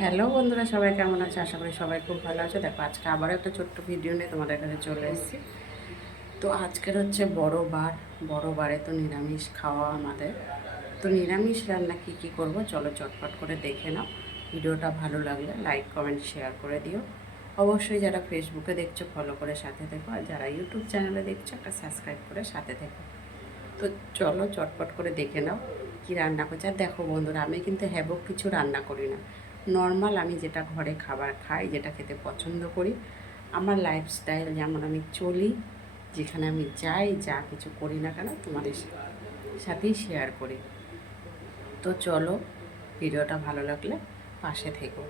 Hello বন্ধুরা, সবাই কেমন আছে? আশা করি সবাই খুব ভালো আছে। দেখো, আজকে আবার একটা ছোট্ট ভিডিও নিয়ে তোমাদের কাছে চলে এসেছি। তো আজকের হচ্ছে বড় বারে তো নিরামিষ খাওয়া আমাদের। তো নিরামিষ রান্না কি করব চলো চটপট করে দেখে নাও। ভিডিওটা ভালো লাগলে লাইক কমেন্ট শেয়ার করে দিও। অবশ্যই যারা ফেসবুকে দেখছো ফলো করে সাথে থেকো, আর যারা ইউটিউব চ্যানেলে দেখছো একটা সাবস্ক্রাইব করে সাথে থেকো। তো চলো চটপট করে দেখে নাও কি রান্না করছে। আর দেখো বন্ধুরা, আমি কিন্তু হ্যাবক কিছু রান্না করি না। নর্মাল আমি যেটা ঘরে খাবার খাই, যেটা খেতে পছন্দ করি, আমার লাইফস্টাইল যেমন আমি চলি, যেখানে আমি যাই, যা কিছু করি না কেন তোমাদের সাথেই শেয়ার করি। তো চলো, ভিডিওটা ভালো লাগলে পাশে থেকো,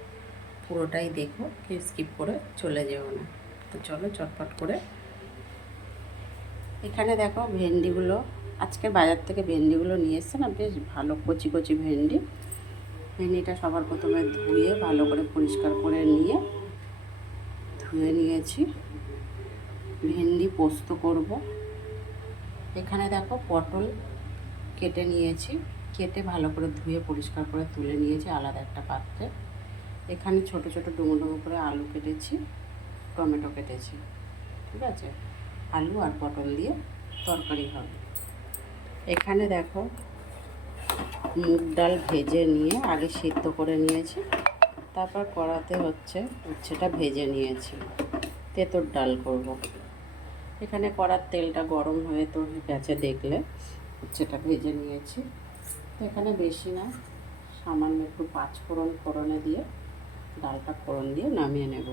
পুরোটাই দেখো, কেউ স্কিপ করে চলে যেও না। তো চলো চটপট করে। এখানে দেখো ভেন্ডিগুলো, আজকে বাজার থেকে ভেন্ডিগুলো নিয়ে এসছে না, বেশ ভালো কচি কচি ভেন্ডি। ভেন্ডিটা সবার প্রথমে ধুয়ে ভালো করে পরিষ্কার করে ধুয়ে নিয়েছি। ভেন্ডি পোস্ত করব। এখানে দেখো পটল কেটে নিয়েছি, কেটে ভালো করে ধুয়ে পরিষ্কার করে তুলে নিয়েছি আলাদা একটা পাত্রে। এখানে ছোট ছোট ডুমো ডুমো করে আলু কেটেছি, টমেটো কেটেছি। ঠিক আছে, আলু আর পটল দিয়ে তরকারি হবে। এখানে দেখো মুগ ডাল ভেজে নিয়ে আগে সিদ্ধ করে নিয়েছি, তারপর কড়াতে উচ্ছেটা ভেজে নিয়েছি। তেঁতুর ডাল করব। এখানে কড়ার তেলটা গরম হয়ে তো গেছে, দেখলে উচ্ছেটা ভেজে নিয়েছি। তো এখানে বেশি না, সামান্য একটু ফোড়নে দিয়ে ডালটা ফোড়ন দিয়ে নামিয়ে নেব।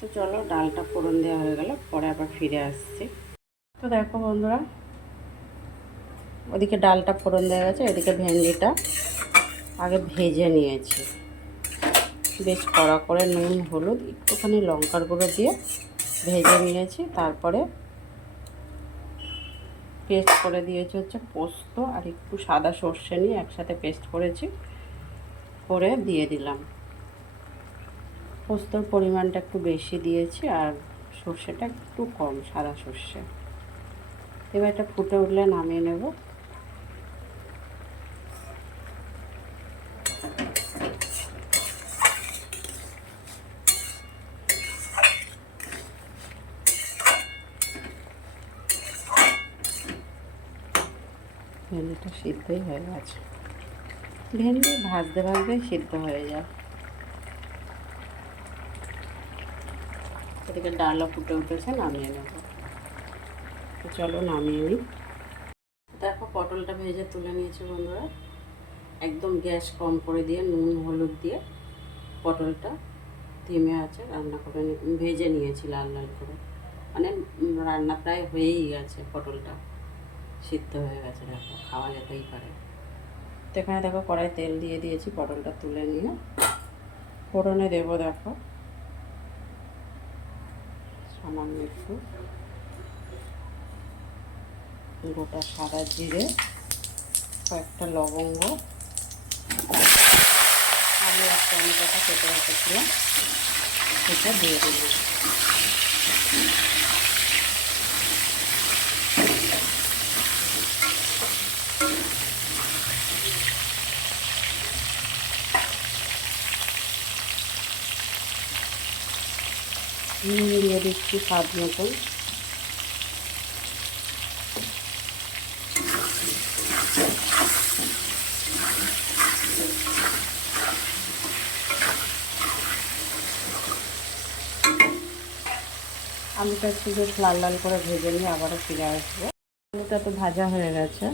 তো চলো, ডালটা ফোড়ন দেওয়া হয়ে গেল, পরে আবার ফিরে আসছি। তো দেখো বন্ধুরা, ওদিকে ডালটা ফোড়ন দেওয়া গেছে, এদিকে ভেন্ডিটা আগে ভেজে নিয়েছি। বেশ কড়া করে নুন হলুদ একটুখানি লঙ্কার গুঁড়ো দিয়ে ভেজে নিয়েছি। তারপরে পেস্ট করে দিয়েছি পোস্ত আর একটু সাদা সর্ষে নিয়ে একসাথে পেস্ট করে দিয়ে দিলাম। পোস্তর পরিমাণটা একটু বেশি দিয়েছি আর সর্ষেটা একটু কম, সাদা সর্ষে। এবার এটা ফুটে উঠলে নামিয়ে নেব। ভেন্ডিটা সিদ্ধই হয়ে গেছে। ভেন্ডি ভাজতে সিদ্ধ হয়ে যায়। এদিকে ডালও ফুটে উঠেছে, নামিয়ে নেব। তো চলো নামিয়ে নিই। দেখো পটলটা ভেজে তুলে নিয়েছি বন্ধুরা। একদম গ্যাস কম করে দিয়ে নুন হলুদ দিয়ে পটলটা ধিমে আছে রান্না করে ভেজে নিয়েছি লাল লাল করে। মানে রান্না প্রায় হয়েই গেছে, পটলটা সিদ্ধ হয়ে গেছে, দেখো খাওয়া যেতেই পারে। তো এখানে দেখো কড়াই তেল দিয়ে দিয়েছি, পটলটা তুলে নিয়ে ফোড়নে দেবো। দেখো সামান্য একটু গোটা সাদা জিরে, কয়েকটা লবঙ্গ, আলু আর টমেটোটা কেটে রেখেছিলাম, সেটা দিয়ে দিলাম। নুন দিয়ে দিচ্ছি স্বাদ মতন। আলুটা একটু বেশ লাল লাল করে ভেজে নিয়ে আবারও ফিরে আসবো। আলুটা তো ভাজা হয়ে গেছে।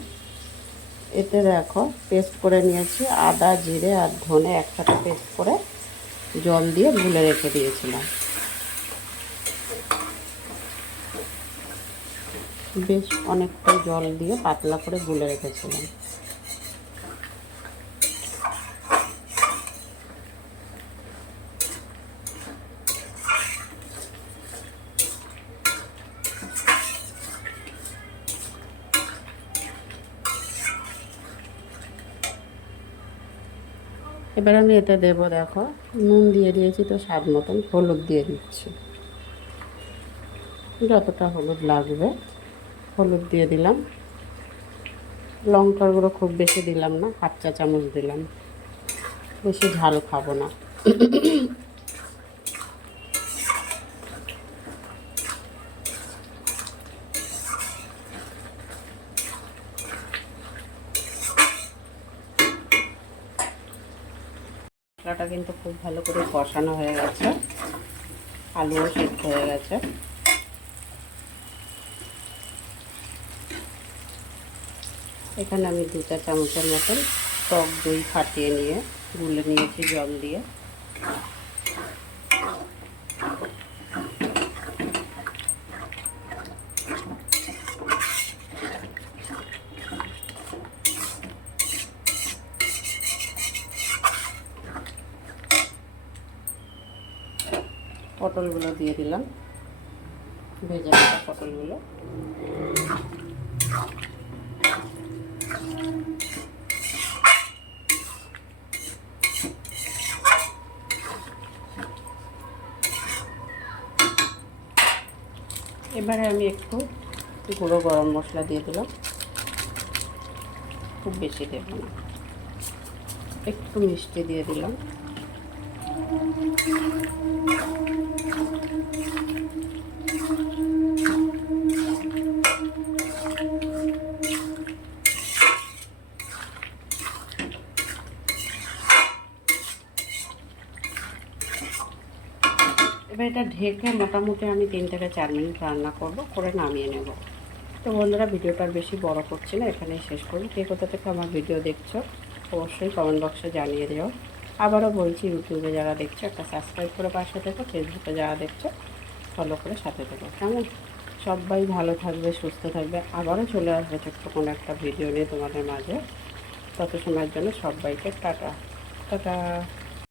এতে দেখো পেস্ট করে নিয়েছি, আদা জিরে আর ধনে একসাথে পেস্ট করে জল দিয়ে গুলে রেখে দিয়েছিলাম। বেশ অনেকটা জল দিয়ে পাতলা করে গুলে রেখেছিলাম। এবার আমি এতে দেবো, দেখো নুন দিয়ে দিয়েছি, তো স্বাদ মতন হলুদ দিয়ে দিচ্ছি, যতটা হলুদ লাগবে হলুদ দিয়ে দিলাম। লঙ্কার গুঁড়ো খুব বেশি দিলাম না, 1/2 চা চামচ দিলাম, বেশি ঝাল খাবো না। মশলাটা কিন্তু খুব ভালো করে কষানো হয়ে গেছে, আলুও সিদ্ধ হয়ে গেছে। এখানে আমি 2 চা চামচের মতন টক দই ফাটিয়ে নিয়ে গুলে নিয়েছি জল দিয়ে। পটলগুলো দিয়ে দিলাম, ভেজে রাখা পটলগুলো। এবারে আমি একটু গুঁড়ো গরম মশলা দিয়ে দিলাম, খুব বেশি দেব না, একটু মিষ্টি দিয়ে দিলাম। এবার এটা ঢেকে মোটামুটি আমি 3 থেকে 4 মিনিট রান্না করে নামিয়ে নেব। তো বন্ধুরা, ভিডিওটা আর বেশি বড় করছি না, এখানেই শেষ করি। কে কোথা থেকে আমার ভিডিও দেখছো অবশ্যই কমেন্ট বক্সে জানিয়ে দিও। আবারও বলছি, ইউটিউবে যারা দেখছো একটা সাবস্ক্রাইব করে পাশে থেকো, ফেসবুকে যারা দেখছো ফলো করে সাথে থেকো, কেমন? সবাই ভালো থাকবে, সুস্থ থাকবে। আবারও চলে আসবে ছোট্ট কোনো একটা ভিডিও নিয়ে তোমাদের মাঝে। তত সময়ের জন্য সবাইকে টাটা টাটা।